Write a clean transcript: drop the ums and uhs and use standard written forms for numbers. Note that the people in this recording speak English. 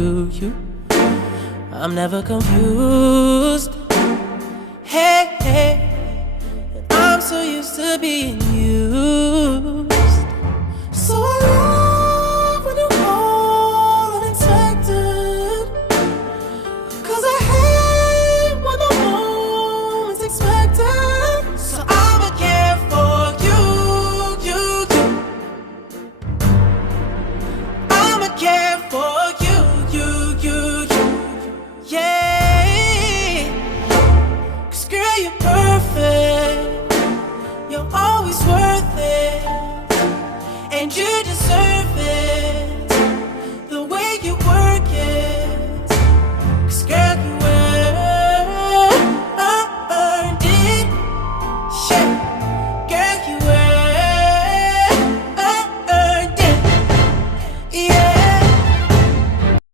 you. I'm never confused. Hey, hey, and I'm so used to being you.